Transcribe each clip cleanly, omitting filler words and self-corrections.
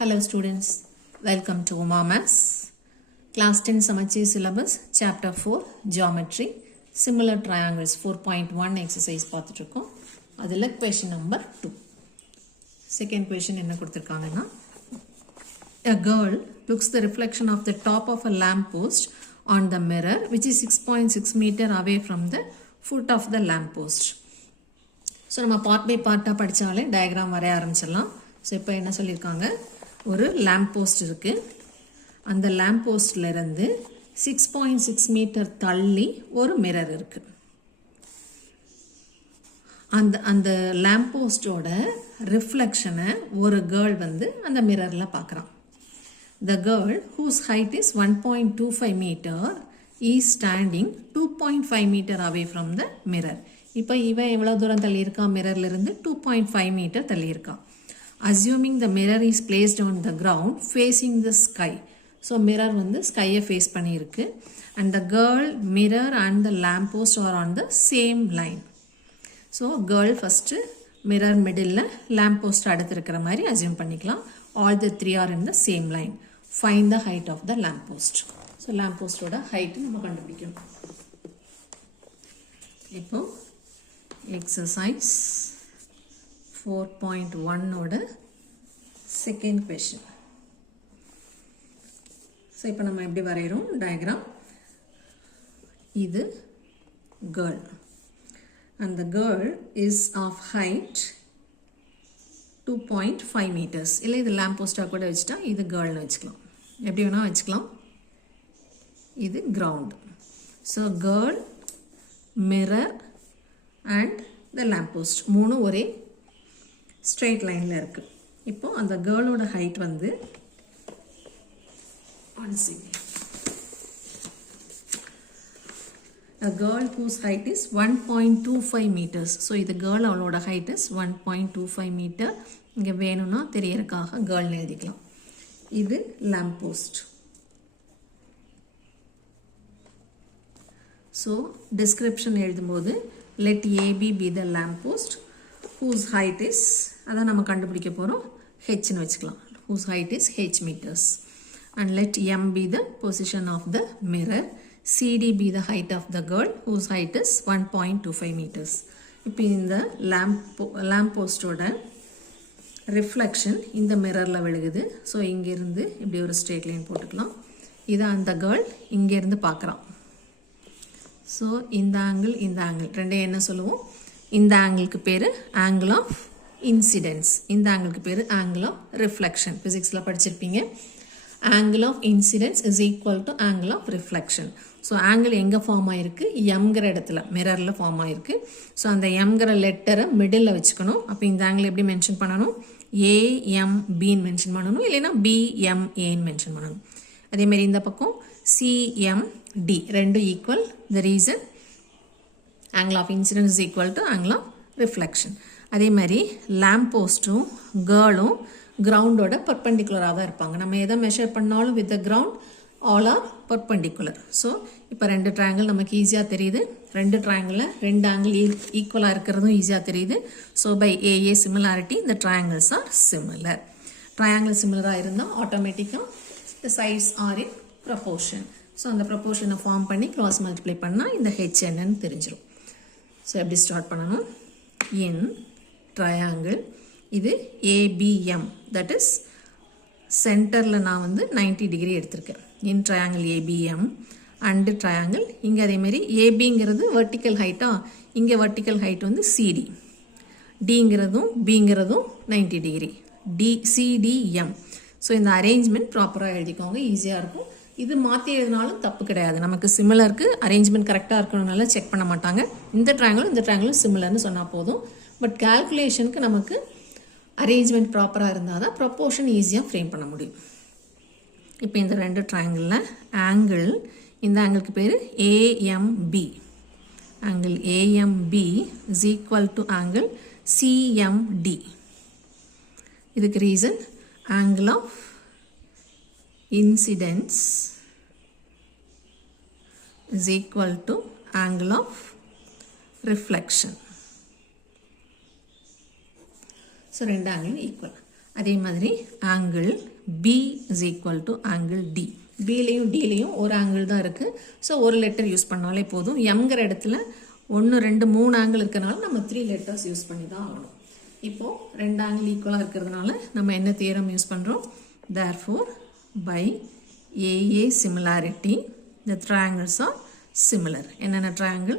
Hello students, welcome to Maths. Class 10 Samacheer syllabus, chapter 4, geometry, similar triangles 4.1 exercise பார்த்துட்டுருக்கோம். அதில் question number 2. Second question என்ன கொடுத்திருக்காங்கன்னா, a girl looks the reflection of the top of a lamp post on the mirror which is 6.6 meter away from the foot of the lamp post. So நம்ம part by பார்ட்டாக படித்தாலே diagram வரைய ஆரம்பிச்சிடலாம். So இப்போ என்ன சொல்லியிருக்காங்க, ஒரு lamp post இருக்குது. அந்த லேம்ப் போஸ்ட்லேருந்து 6.6 மீட்டர் தள்ளி ஒரு மிரர் இருக்குது. அந்த லேம்ப் போஸ்டோட ரிஃப்ளெக்ஷனை ஒரு கேர்ள் அந்த மிரரில் பார்க்குறான். The girl whose height is 1.25 meter is standing 2.5 meter away from the mirror. இப்போ இவன் எவ்வளோ தூரம் தள்ளியிருக்கா, மிரர்லேருந்து 2.5 metre தள்ளியிருக்கான். Assuming the mirror is placed on the ground facing the sky. So mirror sky-ஐ face பண்ணியிருக்கு. And the girl, mirror and the lamp post are on the same line. So girl first, mirror middle, lamp post அடுத்திருக்கிற மாதிரி assume பண்ணிக்கலாம். All the three are in the same line. Find the height of the lamp post. So lamp post ஓட height நம்ம கண்டுபிடிக்கணும். இப்போ exercise 4.1 ஓட second question. So இப்போ நம்ம எப்படி வரைகிறோம் டயக்ராம். இது girl, and the girl is of height 2.5 meters. இல்லை இது லேம்ப் போஸ்டாக கூட வச்சுட்டா இது கேர்ள்னு வச்சுக்கலாம், எப்படி வேணால் வச்சுக்கலாம். இது ground. So girl, mirror and the lamp post மூணு ஒரே ஸ்ட்ரெயிட் லைனில் இருக்குது. இப்போ அந்த கேர்ளோட height a girl whose height is 1.25 meters. So இது கேர்ள், அவளோட ஹைட் இஸ் 1.25 மீட்டர். இங்கே வேணும்னா தெரியறதுக்காக கேர்ள்னு எழுதிக்கலாம். இது லேம்ப் போஸ்ட். ஸோ டிஸ்கிரிப்ஷன் எழுதும்போது let AB be the lamp post whose height is, அதான் நம்ம கண்டுபிடிக்க போகிறோம், ஹெச்னு வச்சுக்கலாம். whose height is h meters. And let M be the position of the mirror. CD be the height of the girl whose height is 1.25 meters. இப்போ இந்த lamp போஸ்டோட reflection இந்த மிரரில் விழுகுது. So இங்கேருந்து இப்படி ஒரு ஸ்ட்ரெயிட் லைன் போட்டுக்கலாம். இதை அந்த கேர்ள் இங்கேருந்து பார்க்குறான். ஸோ இந்த ஆங்கிள் ரெண்டையும் என்ன சொல்லுவோம், இந்த ஆங்கிளுக்கு பேர் ஆங்கிள் ஆஃப் இன்சிடென்ஸ், இந்த ஆங்கிளுக்கு பேர் ஆங்கிள் ஆஃப் ரிஃப்ளெக்ஷன். ஃபிசிக்ஸில் படிச்சிருப்பீங்க. Angle of incidence is equal to angle of reflection. So angle எங்கே ஃபார்ம் ஆகிருக்கு, எம்கிற இடத்துல மிரரில் ஃபார்ம் ஆகிருக்கு. ஸோ அந்த எம்கிற லெட்டரை மிடில் வச்சுக்கணும். அப்போ இந்த ஆங்கிள் எப்படி மென்ஷன் பண்ணணும், ஏஎம்பின்னு மென்ஷன் பண்ணணும், இல்லைன்னா பிஎம்ஏன்னு மென்ஷன் பண்ணணும். அதேமாரி இந்த பக்கம் சிஎம்டி ரெண்டும் equal. The reason angle of incidence is equal to angle of reflection. அதே மாதிரி லேம்ப் போஸ்ட்டும் கேர்ளும் கிரவுண்டோட பர்பெண்டிகுலராக தான் இருப்பாங்க. நம்ம எதை மெஷர் பண்ணாலும் with the ground all are perpendicular. So இப்போ ரெண்டு ட்ரையாங்கிள் நமக்கு ஈஸியாக தெரியுது. ரெண்டு ட்ரையாங்கிளில் ரெண்டு ஆங்கிள் ஈக்குவலாக இருக்கிறதும் ஈஸியாக தெரியுது. So by AA similarity the triangles are similar. Triangle சிமிலராக இருந்தால் ஆட்டோமேட்டிக்காக the sides are in proportion. So அந்த ப்ரப்போர்ஷனை ஃபார்ம் பண்ணி கிராஸ் மல்டிப்ளை பண்ணால் இந்த ஹெச் என்னன்னு தெரிஞ்சிடும். ஸோ எப்படி ஸ்டார்ட் பண்ணணும், இன் ட்ரையாங்கிள் இது ஏபிஎம், தட் இஸ் சென்டரில் நான் 90 டிகிரி எடுத்திருக்கேன். In triangle ABM and triangle இங்கே அதேமாரி ஏபிங்கிறது வெர்டிக்கல் ஹைட்டாக, இங்கே வெர்டிக்கல் ஹைட் சிடி, டிங்கிறதும் பிங்கிறதும் 90 டிகிரி, சிடிஎம். ஸோ இந்த அரேஞ்ச்மெண்ட் ப்ராப்பராக எழுதிக்கோங்க, ஈஸியாக இருக்கும். இது மாற்றி எழுதினாலும் தப்பு கிடையாது. நமக்கு சிமிலருக்கு அரேஞ்ச்மெண்ட் கரெக்டாக இருக்கணும்னால செக் பண்ண மாட்டாங்க. இந்த ட்ரையாங்கிளும் சிமிலர்னு சொன்னால் போதும். பட் கால்குலேஷனுக்கு நமக்கு அரேஞ்ச்மெண்ட் ப்ராப்பராக இருந்தால் தான் ப்ரப்போர்ஷன் ஈஸியாக ஃப்ரேம் பண்ண முடியும். இப்போ இந்த ரெண்டு ட்ரையாங்கிளில் ஆங்கிள், இந்த ஆங்கிளுக்கு பேர் AMB. Angle AMB is equal to angle CMD. இதுக்கு reason angle of incidence is equal to angle of reflection. So ரெண்டு ஆங்கிளும் ஈக்குவல். அதே மாதிரி angle B is equal to angle D. பிலையும் டிலையும் ஒரு ஆங்கிள் தான் இருக்குது. ஸோ ஒரு லெட்டர் யூஸ் பண்ணாலே போதும். எம்ங்கிற இடத்துல 1 2 3 ஆங்கிள் இருக்கிறனால நம்ம 3 லெட்டர்ஸ் யூஸ் பண்ணி தான் ஆகணும். இப்போது 2 ஆங்கிள் ஈக்குவலாக இருக்கிறதுனால நம்ம என்ன தியரம் யூஸ் பண்ணுறோம்? Therefore by AA similarity the triangles are similar. என்னென்ன triangle?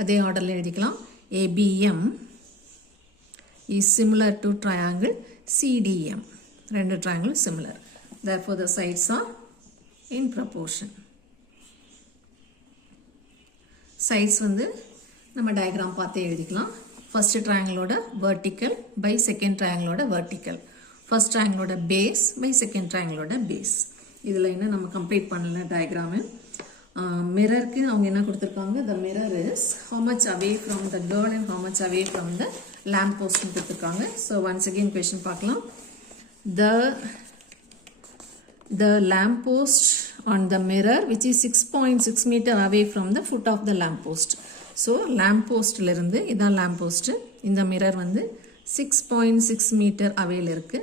அதே ஆர்டரில் எழுதிக்கலாம். ABM is similar to triangle CDM. ரெண்டு triangle similar. Therefore the sides are in proportion. Sides வந்து நம்ம டயக்ராம் பார்த்தே எழுதிக்கலாம். ஃபர்ஸ்ட் ட்ரையாங்கிளோட வெர்டிக்கல் பை செகண்ட் ட்ரையாங்கிளோட வெர்டிக்கல். ஃபர்ஸ்ட் ட்ரையாங்கிளோட பேஸ் பை செகண்ட் ட்ரையாங்கிளோட பேஸ். இதில் என்ன நம்ம கம்ப்ளீட் பண்ணல டயக்ராமு. மிரருக்கு அவங்க என்ன கொடுத்துருக்காங்க? the mirror is how much away from the girl and how much away from the lamp post கொடுத்துருக்காங்க. so once again question பார்க்கலாம். the lamp post on the mirror which is 6.6 meter away from the foot of the lamp post. so lamp postல இருந்து இதான் lamp post. இந்த mirror வந்து 6.6 meter அவேல இருக்கு.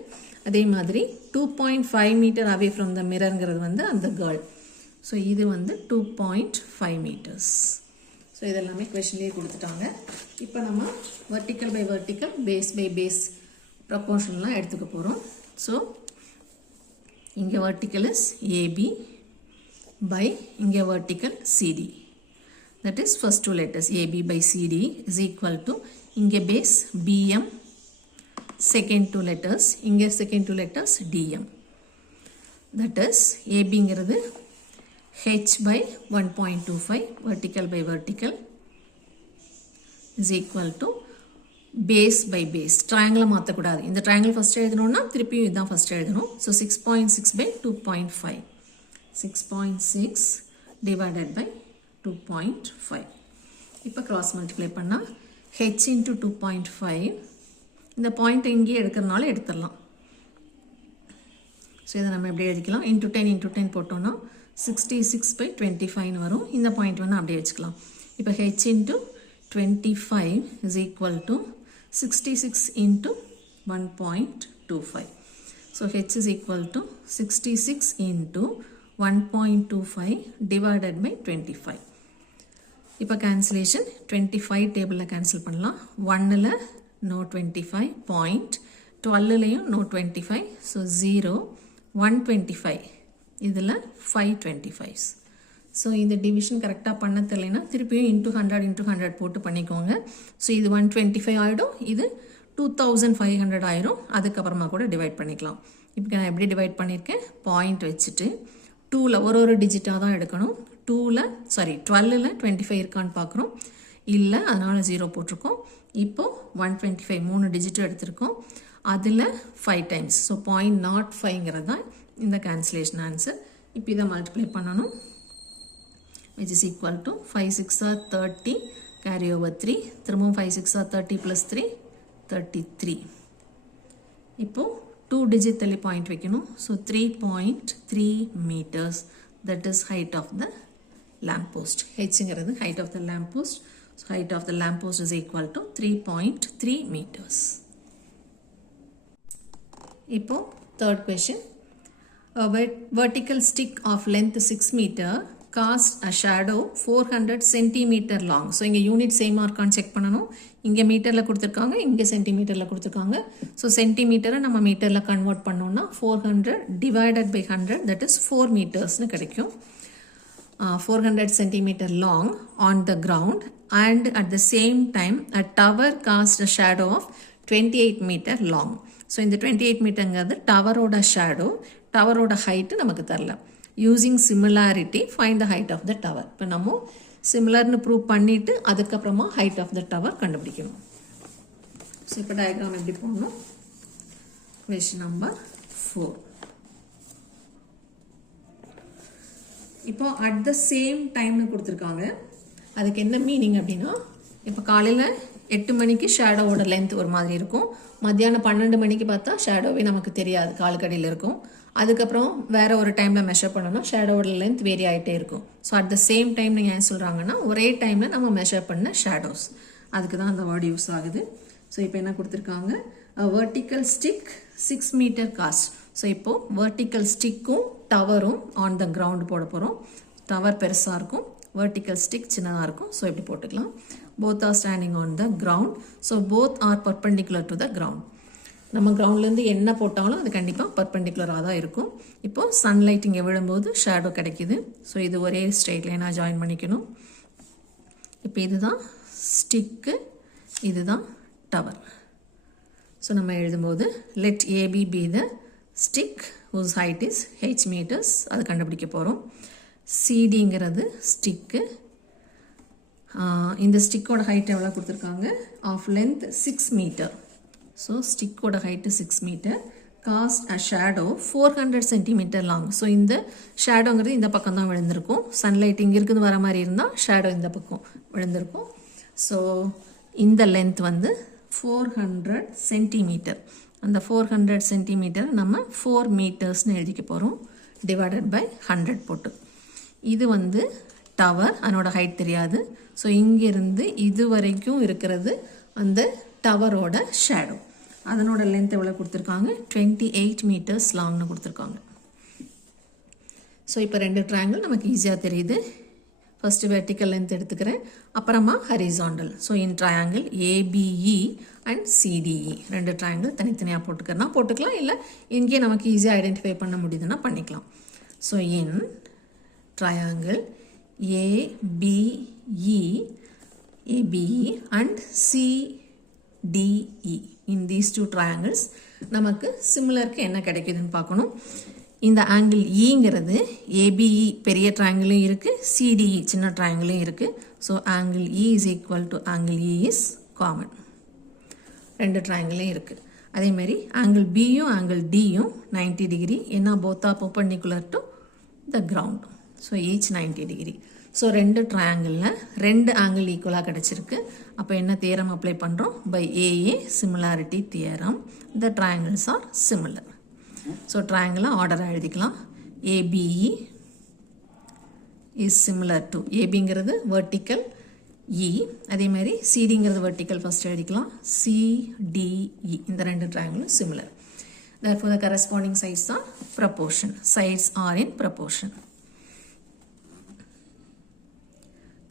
அதே மாதிரி 2.5 meter away from the mirrorங்கிறது வந்து அந்த girl. ஸோ இது வந்து 2.5 meters. ஸோ இதெல்லாமே கொஷன்லேயே கொடுத்துட்டாங்க. இப்போ நம்ம vertical by vertical base by base ப்ரப்போர்ஷன்லாம் எடுத்துக்க போகிறோம். ஸோ இங்கே வெர்டிக்கல் இஸ் ஏபி பை இங்கே vertical CD. That is first two letters AB by CD is equal to இங்கே base BM, second two letters இங்கே second two letters DM. That is ஏபிங்கிறது h by 1.25 vertical by vertical is equal to base by base. triangle மாற்றக்கூடாது. இந்த triangle first எழுதணும்னா திருப்பியும் இதுதான் first எழுதணும். so 6.6 by 2.5. 6.6 divided by 2.5. இப்போ cross multiply பண்ணா h into 2.5. இந்த பாயிண்ட் இங்கே எடுக்கிறதுனால எடுத்துடலாம். ஸோ இதை நம்ம எப்படி எழுதிக்கலாம்? into 10 into 10 போட்டோம்னா 66 by 25 வரும். இந்த பாயிண்ட் வந்து அப்படியே வச்சுக்கலாம். இப்போ h into 25 is equal to 66 into 1.25. so h is equal to 66 into 1.25 divided by 25. இப்போ cancellation 25 டேபிளில் கேன்சல் பண்ணலாம். 1ல் no 25, point 12லையும் no 25, so 0, 125 இதில் 525. ஸோ இந்த டிவிஷன் கரெக்டாக பண்ண தெரியலனா திருப்பியும் இன்ட்டு 100 போட்டு பண்ணிக்கோங்க. ஸோ இது 125 ஆகிடும், இது 2500 ஆயிரும். அதுக்கப்புறமா கூட டிவைட் பண்ணிக்கலாம். இப்போ நான் எப்படி டிவைட் பண்ணியிருக்கேன்? பாயிண்ட் வச்சுட்டு 2ல் ஒரு டிஜிட்டாக தான் எடுக்கணும். 12ல் 25 இருக்கான்னு பார்க்குறோம். இல்லை, அதனால் 0 போட்டிருக்கோம். இப்போது 125 3 டிஜிட்டும் எடுத்திருக்கோம். அதில் 5 டைம்ஸ். ஸோ 0.05ங்கிறது தான் இந்த கேன்சலேஷன் ஆன்சர். இப்போ இதை மல்டிப்ளை பண்ணணும். which is equal to 5 6 are 30, carry over 3, திரும்பவும் 5 6 are 30 plus 3, 33. இப்போ 2 digit தள்ளி பாயிண்ட் வைக்கணும். so 3.3 meters, that is height of the lamp post. hங்கிறது height of the lamp post. so height of the lamp post is equal to 3.3 meters. இப்போ third question. A vertical stick of length 6 meter cast a shadow 400 centimeter long. So இங்கே unit same மார்க்கான்னு check பண்ணணும். இங்கே மீட்டரில் கொடுத்துருக்காங்க, இங்கே சென்டிமீட்டரில் கொடுத்துருக்காங்க. So சென்டிமீட்டரை நம்ம மீட்டரில் கன்வெர்ட் பண்ணோம்னா 400 டிவைடட் பை 100, தட் இஸ் 4 மீட்டர்ஸ்னு கிடைக்கும். 400 centimeter long on the ground, and at the same time a tower cast a shadow of 28 meter long. So இந்த 28 மீட்டருங்கிறது டவரோட ஷேடோ. டவரோட ஹைட்டு நமக்கு தரல. Using similarity find the height of the tower. இப்போ நம்ம சிமிலர்னு ப்ரூவ் பண்ணிவிட்டு அதுக்கப்புறமா ஹைட் ஆஃப் த டவர் கண்டுபிடிக்கணும். ஸோ இப்போ டயக்ராம் எப்படி போடணும்? Question number 4. இப்போ அட் த சேம் டைம்னு கொடுத்துருக்காங்க. அதுக்கு என்ன மீனிங் அப்படின்னா, இப்போ காலையில் 8 மணிக்கு ஷேடோவோட லென்த் ஒரு மாதிரி இருக்கும். மத்தியானம் 12 மணிக்கு பார்த்தா ஷேடோவே நமக்கு தெரியாது, காலுக்கடியில் இருக்கும். அதுக்கப்புறம் வேறு ஒரு டைமில் மெஷர் பண்ணோம்னா ஷேடோவோட லென்த் வேரி ஆகிட்டே இருக்கும். So at the same time நீங்கள் ஏன் சொல்கிறாங்கன்னா, ஒரே டைமில் நம்ம மெஷர் பண்ண ஷேடோஸ், அதுக்கு தான் அந்த வேர்டு யூஸ் ஆகுது. ஸோ இப்போ என்ன கொடுத்துருக்காங்க? a vertical stick 6 meter cast. So இப்போ vertical ஸ்டிக்கும் டவரும் ஆன் த கிரவுண்ட் போட போகிறோம். டவர் பெருசாக இருக்கும், vertical stick சின்னதாக இருக்கும். ஸோ இப்படி போட்டுக்கலாம். both are standing on the ground. So both are perpendicular to the ground. நம்ம கிரவுண்ட்லேருந்து என்ன போட்டாலும் அது கண்டிப்பாக பர்பெண்டிகுலராக தான் இருக்கும். இப்போது சன்லைட் இங்கே விழும்போது ஷேடோ கிடைக்கிது. ஸோ இது ஒரே ஸ்ட்ரெயிட் லைனாக ஜாயின் பண்ணிக்கணும். இப்போ இதுதான் ஸ்டிக்கு, இதுதான் டவர். ஸோ நம்ம எழுதும்போது let AB be the stick whose height is h meters, அது கண்டுபிடிக்க போகிறோம். CDங்கிறது ஸ்டிக்கு. இந்த ஸ்டிக்கோட ஹைட் எவ்வளோ கொடுத்துருக்காங்க, ஆஃப் லென்த் 6 மீட்டர். ஸோ ஸ்டிக்கோட height 6 meter. Cast a shadow 400 centimeter long. So இந்த ஷேடோங்கிறது இந்த பக்கம் தான் விழுந்திருக்கும். சன்லைட் இங்கே இருக்குது வர மாதிரி இருந்தால் ஷேடோ இந்த பக்கம் விழுந்திருக்கும். ஸோ இந்த லென்த் வந்து 400 சென்டிமீட்டர். அந்த 400 சென்டிமீட்டர் நம்ம 4 மீட்டர்ஸ்னு எழுதிக்க போகிறோம், டிவைடட் பை 100 போட்டு. இது வந்து டவர், அதனோட ஹைட் தெரியாது. ஸோ இங்கிருந்து இது வரைக்கும் இருக்கிறது அந்த டவரோட ஷேடோ. அதனோட லென்த் எவ்வளோ கொடுத்துருக்காங்க, 28 மீட்டர்ஸ் லாங்னு கொடுத்துருக்காங்க. ஸோ இப்போ ரெண்டு ட்ரையாங்கிள் நமக்கு ஈஸியாக தெரியுது. ஃபஸ்ட்டு வெர்டிக்கல் லென்த் எடுத்துக்கிறேன், அப்புறமா horizontal. So in triangle ABE and CDE ரெண்டு ட்ரையாங்கிள் தனித்தனியாக போட்டுக்கலாம், இல்லை இங்கே நமக்கு ஈஸியாக ஐடென்டிஃபை பண்ண முடியுதுன்னா பண்ணிக்கலாம். So in triangle ABE and CDE, in these two triangles நமக்கு சிமிலருக்கு என்ன கிடைக்குதுன்னு பார்க்கணும். இந்த ஆங்கிள் ஈங்கிறது ABE பெரிய ட்ரையாங்கிளும் இருக்குது, CDE சின்ன ட்ரையாங்கிளும் இருக்குது. So angle E is equal to angle E is common, ரெண்டு ட்ரையாங்கிளும் இருக்குது. அதேமாதிரி ஆங்கிள் Bயும் ஆங்கிள் Dயும் 90 டிகிரி, ஏன்னா both are perpendicular to the ground. So each 90 degree. So ரெண்டு ட்ரையாங்கிளில் ரெண்டு ஆங்கிள் ஈக்குவலாக கிடச்சிருக்கு. அப்போ என்ன தியரம் அப்ளை பண்ணுறோம், by AA similarity theorem, the triangles are similar. So ட்ரையாங்கிளை ஆர்டராக எழுதிக்கலாம். ABE இஸ் சிமிலர் டு, ஏபிங்கிறது வெர்டிக்கல் E, அதேமாதிரி சிடிங்கிறது வெர்டிக்கல் ஃபஸ்ட் எழுதிக்கலாம், CDE. இந்த ரெண்டு ட்ரையாங்கிளும் similar. therefore the corresponding sides are proportion. Sides are in proportion.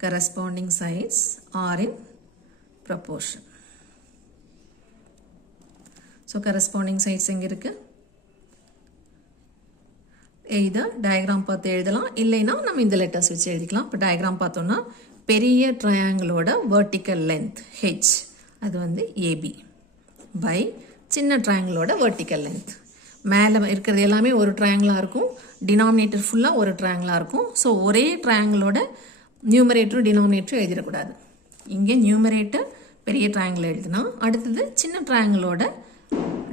Corresponding sides are in proportion. So corresponding sides எங்க இருக்கு, either diagram பார்த்து எழுதலாம், இல்லைனா நம்ம இந்த லெட்டர்ஸ் வச்சு எழுதிக்கலாம். இப்போ டயக்ராம் பார்த்தோம்னா பெரிய ட்ரையாங்கிளோட வெர்டிக்கல் லென்த் H, அது வந்து AB பை சின்ன ட்ரையாங்கிளோட வெர்டிக்கல் லென்த். மேலே இருக்கிறது எல்லாமே ஒரு ட்ரையாங்கிளாக இருக்கும், டினாமினேட்டர் ஃபுல்லாக ஒரு ட்ரையாங்கிளாக இருக்கும். ஸோ ஒரே ட்ரையாங்கிளோட நியூமரேட்டரும் டினாமினேட்டரும் எழுதிடக்கூடாது. இங்கே நியூமரேட்டர் பெரிய ட்ரையாங்கிள் எழுதினா, அடுத்தது சின்ன ட்ரையாங்கிளோட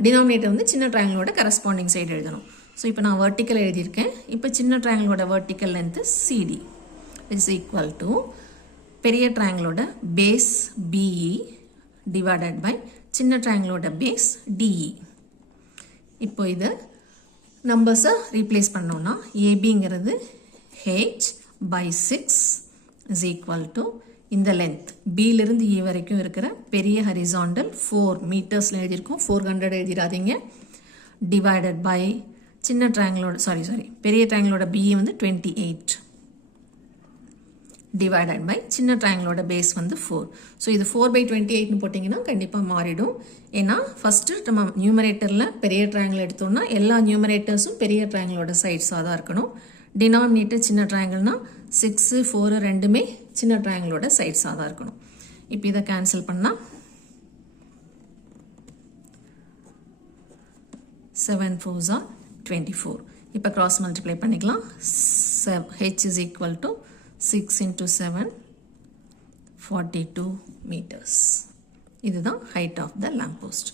டினாமினேட்டர் வந்து சின்ன ட்ரையாங்கிளோட கரஸ்பாண்டிங் சைடு எழுதணும். ஸோ இப்போ நான் வெர்டிக்கல் எழுதியிருக்கேன். இப்போ சின்ன ட்ரையாங்கிளோட vertical length CD is equal to பெரிய ட்ரையாங்கிளோட பேஸ் BE டிவைடட் பை சின்ன ட்ரையாங்கிளோட பேஸ் DE. இப்போ இதை நம்பர்ஸை ரீப்ளேஸ் பண்ணோம்னா ஏபிங்கிறது H by 6 is equal to இந்த லென்த் பிலிருந்து E வரைக்கும் இருக்கிற பெரிய ஹரிசாண்டல் 4 மீட்டர்ஸில் எழுதியிருக்கோம், 400 எழுதிடாதீங்க, டிவைடட் பை சின்ன ட்ரையாங்கிளோட பெரிய ட்ரையாங்கிளோட BE வந்து 28 டிவைடட் பை சின்ன ட்ரையாங்கிளோட பேஸ் வந்து 4. ஸோ இது 4/28ன்னு போட்டிங்கன்னா கண்டிப்பாக மாறிடும். ஏன்னா ஃபஸ்ட்டு நம்ம நியூமரேட்டரில் பெரிய ட்ரையாங்கிள் எடுத்தோம்னா எல்லா நியூமரேட்டர்ஸும் பெரிய ட்ரையாங்கிளோட சைட்ஸாக தான் இருக்கணும். டினாமினேட்டர் சின்ன ட்ரையாங்கிள்னா 6, 4 ரெண்டுமே சின்ன ட்ரையாங்கிளோட சைட்ஸாக தான் இருக்கணும். இப்போ இதை கேன்சல் பண்ணால் 7 4s are 24. இப்போ கிராஸ் மல்டிப்ளை பண்ணிக்கலாம். H is equal to 6 into 7 42 meters. இதுதான் height of the lamp post.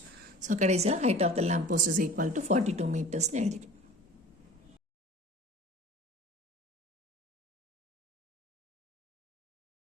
So கடைசியாக height of the lamp post is equal to 42 meters எழுதிக்கலாம்.